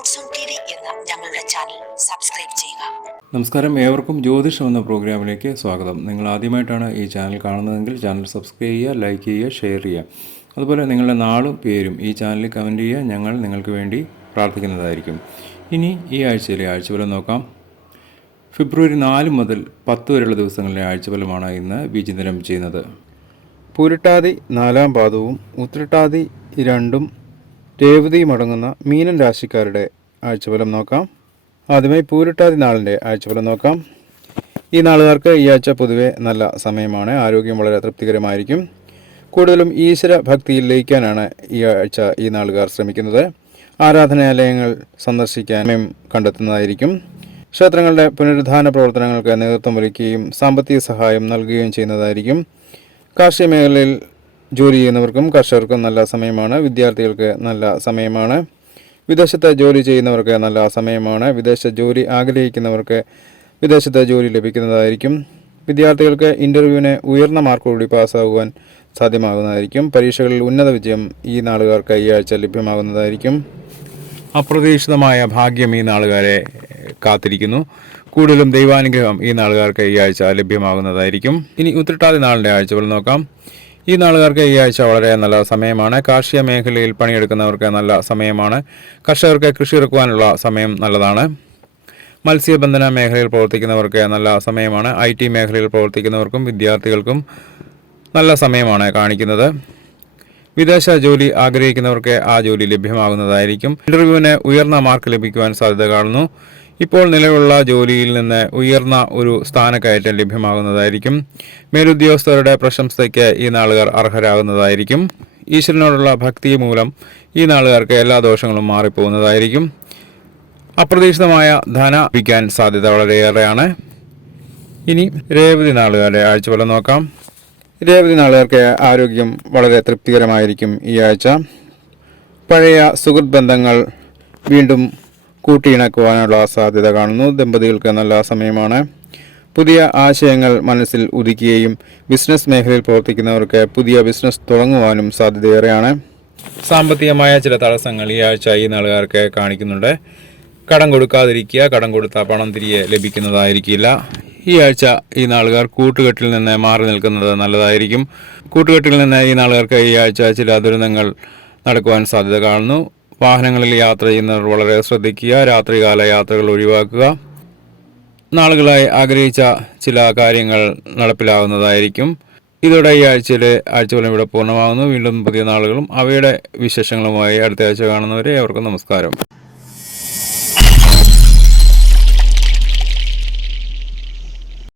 ഞങ്ങളുടെ channel subscribe ചെയ്യുക. നമസ്കാരം. ഏവർക്കും ജ്യോതിഷം എന്ന പ്രോഗ്രാമിലേക്ക് സ്വാഗതം. നിങ്ങൾ ആദ്യമായിട്ടാണ് ഈ ചാനൽ കാണുന്നതെങ്കിൽ ചാനൽ സബ്സ്ക്രൈബ് ചെയ്യുക ലൈക്ക് ചെയ്യുക ഷെയർ ചെയ്യുക. അതുപോലെ നിങ്ങളുടെ നാളും പേരും ഈ ചാനലിൽ കമന്റ് ചെയ്യുക. ഞങ്ങൾ നിങ്ങൾക്ക് വേണ്ടി പ്രാർത്ഥിക്കുന്നതായിരിക്കും. ഇനി ഈ ആഴ്ചയിലെ ആഴ്ചഫലം നോക്കാം. ഫെബ്രുവരി നാല് മുതൽ പത്ത് വരെയുള്ള ദിവസങ്ങളിലെ ആഴ്ചഫലമാണ് ഇന്ന് വിചിന്തനം ചെയ്യുന്നത്. പൂരിട്ടാതി നാലാം പാദവും ഉത്രട്ടാതി രണ്ടും രേവതിയും അടങ്ങുന്ന മീനൻ രാശിക്കാരുടെ ആഴ്ചഫലം നോക്കാം. ആദ്യമായി പൂരിട്ടാതി നാളിന്റെ ആഴ്ചഫലം നോക്കാം. ഈ നാളുകാർക്ക് ഈ ആഴ്ച പൊതുവെ നല്ല സമയമാണ്. ആരോഗ്യം വളരെ തൃപ്തികരമായിരിക്കും. കൂടുതലും ഈശ്വര ഭക്തിയിൽ ലയിക്കാനാണ് ഈ ആഴ്ച ഈ നാളുകാർ ശ്രമിക്കുന്നത്. ആരാധനാലയങ്ങൾ സന്ദർശിക്കാൻ സമയം കണ്ടെത്തുന്നതായിരിക്കും. ക്ഷേത്രങ്ങളുടെ പുനരുദ്ധാന പ്രവർത്തനങ്ങൾക്ക് നേതൃത്വം വഹിക്കുകയും സാമ്പത്തിക സഹായം നൽകുകയും ചെയ്യുന്നതായിരിക്കും. കാർഷിക മേഖലയിൽ ജോലി ചെയ്യുന്നവർക്കും കർഷകർക്കും നല്ല സമയമാണ്. വിദ്യാർത്ഥികൾക്ക് നല്ല സമയമാണ്. വിദേശത്ത് ജോലി ചെയ്യുന്നവർക്ക് നല്ല സമയമാണ്. വിദേശ ജോലി ആഗ്രഹിക്കുന്നവർക്ക് വിദേശത്ത് ജോലി ലഭിക്കുന്നതായിരിക്കും. വിദ്യാർത്ഥികൾക്ക് ഇന്റർവ്യൂവിന് ഉയർന്ന മാർക്കോടുകൂടി പാസ്സാകുവാൻ സാധ്യമാകുന്നതായിരിക്കും. പരീക്ഷകളിൽ ഉന്നത വിജയം ഈ നാളുകാർക്ക് ഈ ആഴ്ച ലഭ്യമാകുന്നതായിരിക്കും. അപ്രതീക്ഷിതമായ ഭാഗ്യം ഈ നാളുകാരെ കാത്തിരിക്കുന്നു. കൂടുതലും ദൈവാനുഗ്രഹം ഈ നാളുകാർക്ക് ഈ ആഴ്ച ലഭ്യമാകുന്നതായിരിക്കും. ഇനി ഉത്രട്ടാതി നാളിന്റെ ആഴ്ചകൾ നോക്കാം. ഈ നാളുകാർക്ക് ഈ ആഴ്ച വളരെ നല്ല സമയമാണ്. കാർഷിക മേഖലയിൽ പണിയെടുക്കുന്നവർക്ക് നല്ല സമയമാണ്. കർഷകർക്ക് കൃഷി ഇറക്കുവാനുള്ള സമയം നല്ലതാണ്. മത്സ്യബന്ധന മേഖലയിൽ പ്രവർത്തിക്കുന്നവർക്ക് നല്ല സമയമാണ്. ഐ ടി മേഖലയിൽ പ്രവർത്തിക്കുന്നവർക്കും വിദ്യാർത്ഥികൾക്കും നല്ല സമയമാണ് കാണിക്കുന്നത്. വിദേശ ജോലി ആഗ്രഹിക്കുന്നവർക്ക് ആ ജോലി ലഭ്യമാകുന്നതായിരിക്കും. ഇന്റർവ്യൂവിന് ഉയർന്ന മാർക്ക് ലഭിക്കുവാൻ സാധ്യത കാണുന്നു. ഇപ്പോൾ നിലവിലുള്ള ജോലിയിൽ നിന്ന് ഉയർന്ന ഒരു സ്ഥാനക്കയറ്റം ലഭ്യമാകുന്നതായിരിക്കും. മേലുദ്യോഗസ്ഥരുടെ പ്രശംസയ്ക്ക് ഈ നാളുകാർ അർഹരാകുന്നതായിരിക്കും. ഈശ്വരനോടുള്ള ഭക്തി മൂലം ഈ നാളുകാർക്ക് എല്ലാ ദോഷങ്ങളും മാറിപ്പോകുന്നതായിരിക്കും. അപ്രതീക്ഷിതമായ ധന ലഭിക്കാൻ സാധ്യത വളരെയേറെയാണ്. ഇനി രേവതി നാളുകാരുടെ ആഴ്ചഫലം നോക്കാം. രേവതി നാളുകാർക്ക് ആരോഗ്യം വളരെ തൃപ്തികരമായിരിക്കും ഈ ആഴ്ച. പഴയ സുഹൃത്ബന്ധങ്ങൾ വീണ്ടും കൂട്ടിയിണക്കുവാനുള്ള സാധ്യത കാണുന്നു. ദമ്പതികൾക്ക് നല്ല സമയമാണ്. പുതിയ ആശയങ്ങൾ മനസ്സിൽ ഉദിക്കുകയും ബിസിനസ് മേഖലയിൽ പ്രവർത്തിക്കുന്നവർക്ക് പുതിയ ബിസിനസ് തുടങ്ങുവാനും സാധ്യതയേറെയാണ്. സാമ്പത്തികമായ ചില തടസ്സങ്ങൾ ഈ ആഴ്ച ഈ നാളുകാർക്ക് കാണിക്കുന്നുണ്ട്. കടം കൊടുക്കാതിരിക്കുക കടം കൊടുത്ത പണം തിരികെ ലഭിക്കുന്നതായിരിക്കില്ല. ഈ ആഴ്ച ഈ നാളുകാർ കൂട്ടുകെട്ടിൽ നിന്ന് മാറി നിൽക്കുന്നത് നല്ലതായിരിക്കും. കൂട്ടുകെട്ടിൽ നിന്ന് ഈ നാളുകാർക്ക് ഈ ആഴ്ച ചില ദുരന്തങ്ങൾ നടക്കുവാൻ സാധ്യത കാണുന്നു. വാഹനങ്ങളിൽ യാത്ര ചെയ്യുന്നവർ വളരെ ശ്രദ്ധിക്കുക രാത്രികാല യാത്രകൾ ഒഴിവാക്കുക. നാളുകളായി ആഗ്രഹിച്ച ചില കാര്യങ്ങൾ നടപ്പിലാകുന്നതായിരിക്കും ഇതോടെ ഈ ആഴ്ചയിലെ ആഴ്ചകളും ഇവിടെ പൂർണമാകുന്നു. വീണ്ടും പുതിയ നാളുകളും അവയുടെ വിശേഷങ്ങളുമായി അടുത്ത ആഴ്ച കാണുന്നവരെ അവർക്കും നമസ്കാരം.